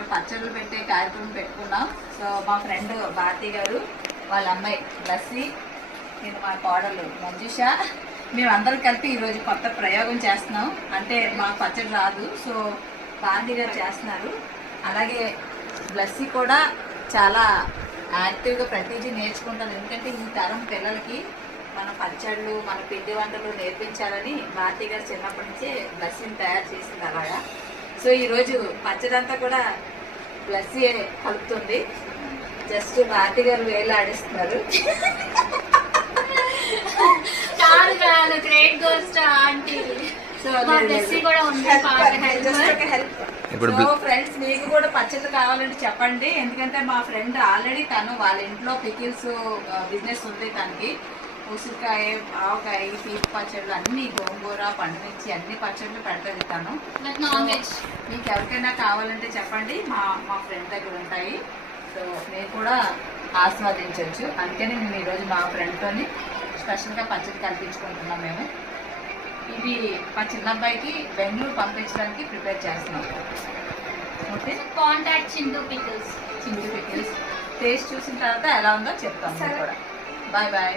ఇక్కడ పచ్చళ్ళు పెట్టే కార్యక్రమం పెట్టుకున్నాం. సో మా ఫ్రెండ్ భారతి గారు వాళ్ళ అమ్మాయి లస్సీ నేను మా కోడలు మంజుష. మేము అందరం కలిపి ఈరోజు కొత్త ప్రయోగం చేస్తున్నాం. అంటే మాకు పచ్చడి రాదు. సో భారతి గారు చేస్తున్నారు. అలాగే బ్లస్సీ కూడా చాలా యాక్టివ్గా ప్రతిదీ నేర్చుకుంటాను ఎందుకంటే ఈ తరం పిల్లలకి మన పచ్చళ్ళు మన పిండి వంటలు నేర్పించాలని భారతి గారు చిన్నప్పటి నుంచే బ్లస్సీని తయారు చేసింది అలాగా సో ఈరోజు పచ్చడి అంతా కూడా బ్లస్సీ కలుపుతుంది. జస్ట్ భారతి గారు వేలు ఆడిస్తున్నారు. కాదు కాదు గ్రేట్ గోస్ట్ ఆంటీ. సో మా బ్లెస్సీ కూడా ఉంది పాట helper. ఇప్పుడు సో ఫ్రెండ్స్ మీకు కూడా పచ్చళ్ళు కావాలంటే చెప్పండి. ఎందుకంటే మా ఫ్రెండ్ ఆల్రెడీ తను వాళ్ళ ఇంట్లో పికిల్స్ బిజినెస్ ఉంది తనకి. ఉసిరికాయ ఆవకాయ పీపు పచ్చళ్ళు అన్ని గోంగూర పండుమిర్చి అన్ని పచ్చళ్ళు పెడుతుంది తను నాన్ వెజ్ మీకు ఎవరికైనా కావాలంటే చెప్పండి. మా మా ఫ్రెండ్ దగ్గర ఉంటాయి. సో మీరు కూడా ఆస్వాదించవచ్చు. అందుకని మేము ఈరోజు మా ఫ్రెండ్తోని స్పెషల్గా పచ్చడి కల్పించుకుంటున్నాం మేము. ఇది మా చిన్న అబ్బాయికి బెంగళూరు పంపించడానికి ప్రిపేర్ చేస్తున్నాం. Okay? Contact Chintu pickles pickles taste చూసిన తర్వాత ఎలా ఉందో చెప్తాం కూడా. Bye bye